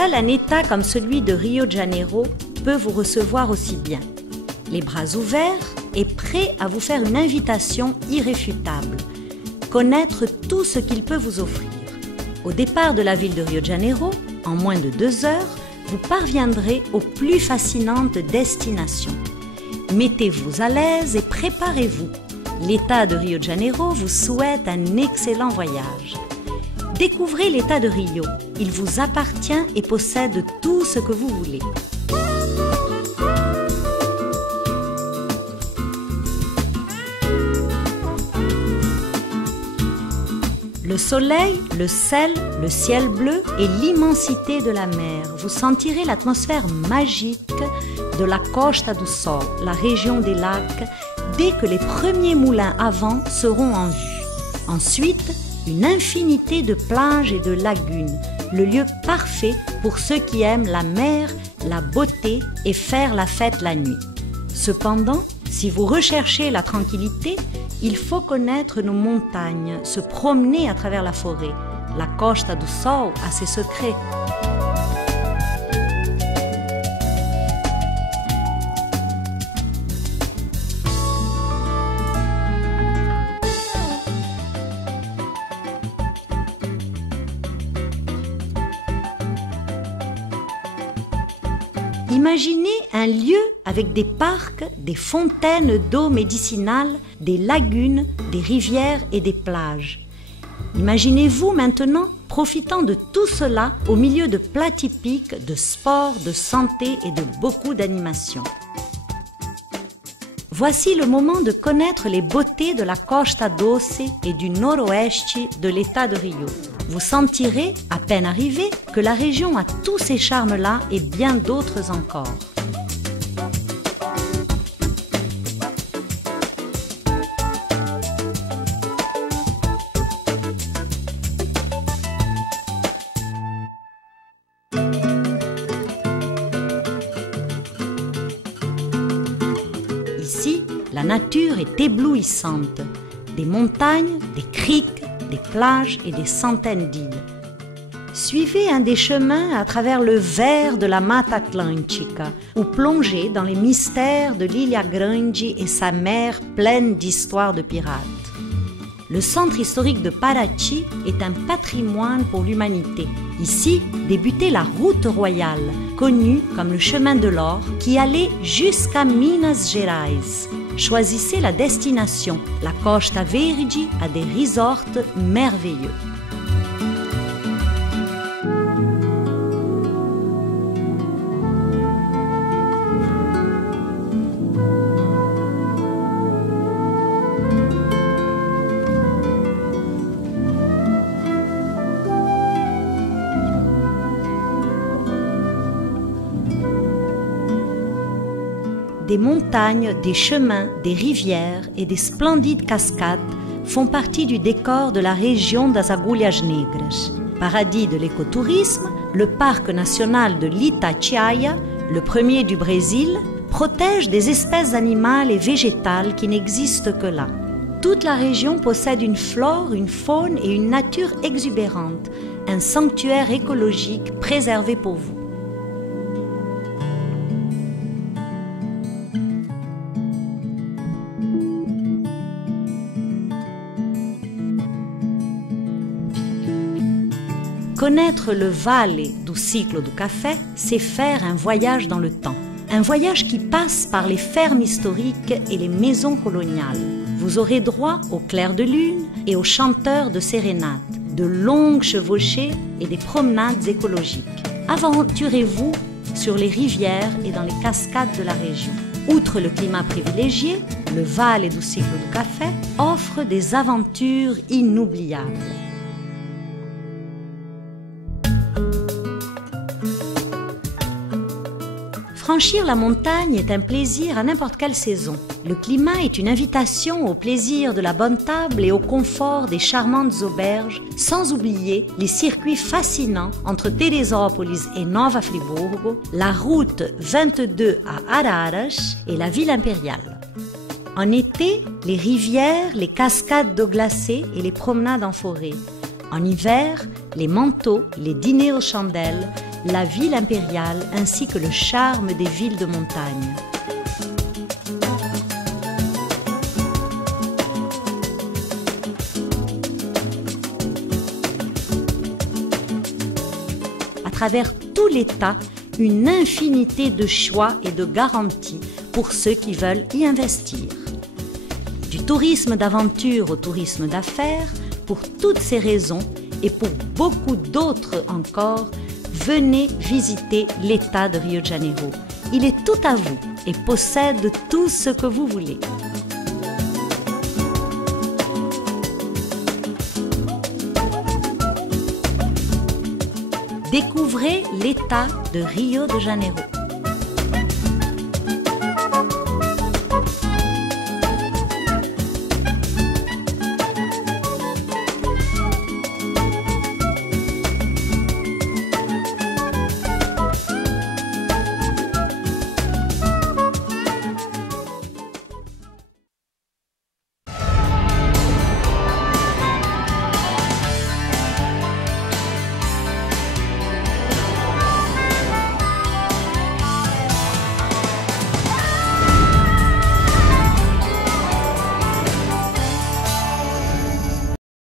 Seul un État comme celui de Rio de Janeiro peut vous recevoir aussi bien. Les bras ouverts et prêt à vous faire une invitation irréfutable. Connaître tout ce qu'il peut vous offrir. Au départ de la ville de Rio de Janeiro, en moins de 2 heures, vous parviendrez aux plus fascinantes destinations. Mettez-vous à l'aise et préparez-vous. L'État de Rio de Janeiro vous souhaite un excellent voyage. Découvrez l'État de Rio. Il vous appartient et possède tout ce que vous voulez. Le soleil, le sel, le ciel bleu et l'immensité de la mer. Vous sentirez l'atmosphère magique de la Costa do Sol, la région des lacs, dès que les premiers moulins à vent seront en vue. Ensuite, une infinité de plages et de lagunes, le lieu parfait pour ceux qui aiment la mer, la beauté et faire la fête la nuit. Cependant, si vous recherchez la tranquillité, il faut connaître nos montagnes, se promener à travers la forêt. La Costa do Sol a ses secrets. Imaginez un lieu avec des parcs, des fontaines d'eau médicinale, des lagunes, des rivières et des plages. Imaginez-vous maintenant profitant de tout cela au milieu de plats typiques, de sport, de santé et de beaucoup d'animation. Voici le moment de connaître les beautés de la Costa Doce et du nord-ouest de l'État de Rio. Vous sentirez, à peine arrivé, que la région a tous ces charmes-là et bien d'autres encore. Ici, la nature est éblouissante. Des montagnes, des criques, des plages et des centaines d'îles. Suivez un des chemins à travers le vert de la Mata Atlântica ou plongez dans les mystères de l'Ilha Grande et sa mer pleine d'histoires de pirates. Le centre historique de Paraty est un patrimoine pour l'humanité. Ici débutait la route royale, connue comme le chemin de l'or, qui allait jusqu'à Minas Gerais. Choisissez la destination. La Costa Verde a des resorts merveilleux. Des montagnes, des chemins, des rivières et des splendides cascades font partie du décor de la région das Agulhas Negras. Paradis de l'écotourisme, le parc national de l'Itatiaia, le premier du Brésil, protège des espèces animales et végétales qui n'existent que là. Toute la région possède une flore, une faune et une nature exubérante, un sanctuaire écologique préservé pour vous. Connaître le Vale do Ciclo do Café, c'est faire un voyage dans le temps. Un voyage qui passe par les fermes historiques et les maisons coloniales. Vous aurez droit au clair de lune et aux chanteurs de sérénades, de longues chevauchées et des promenades écologiques. Aventurez-vous sur les rivières et dans les cascades de la région. Outre le climat privilégié, le Vale do Ciclo do Café offre des aventures inoubliables. Franchir la montagne est un plaisir à n'importe quelle saison. Le climat est une invitation au plaisir de la bonne table et au confort des charmantes auberges, sans oublier les circuits fascinants entre Teresópolis et Nova Friburgo, la route 22 à Araras et la ville impériale. En été, les rivières, les cascades d'eau glacée et les promenades en forêt. En hiver, les manteaux, les dîners aux chandelles, la ville impériale ainsi que le charme des villes de montagne. À travers tout l'État, une infinité de choix et de garanties pour ceux qui veulent y investir. Du tourisme d'aventure au tourisme d'affaires, pour toutes ces raisons et pour beaucoup d'autres encore, venez visiter l'État de Rio de Janeiro. Il est tout à vous et possède tout ce que vous voulez. Découvrez l'État de Rio de Janeiro.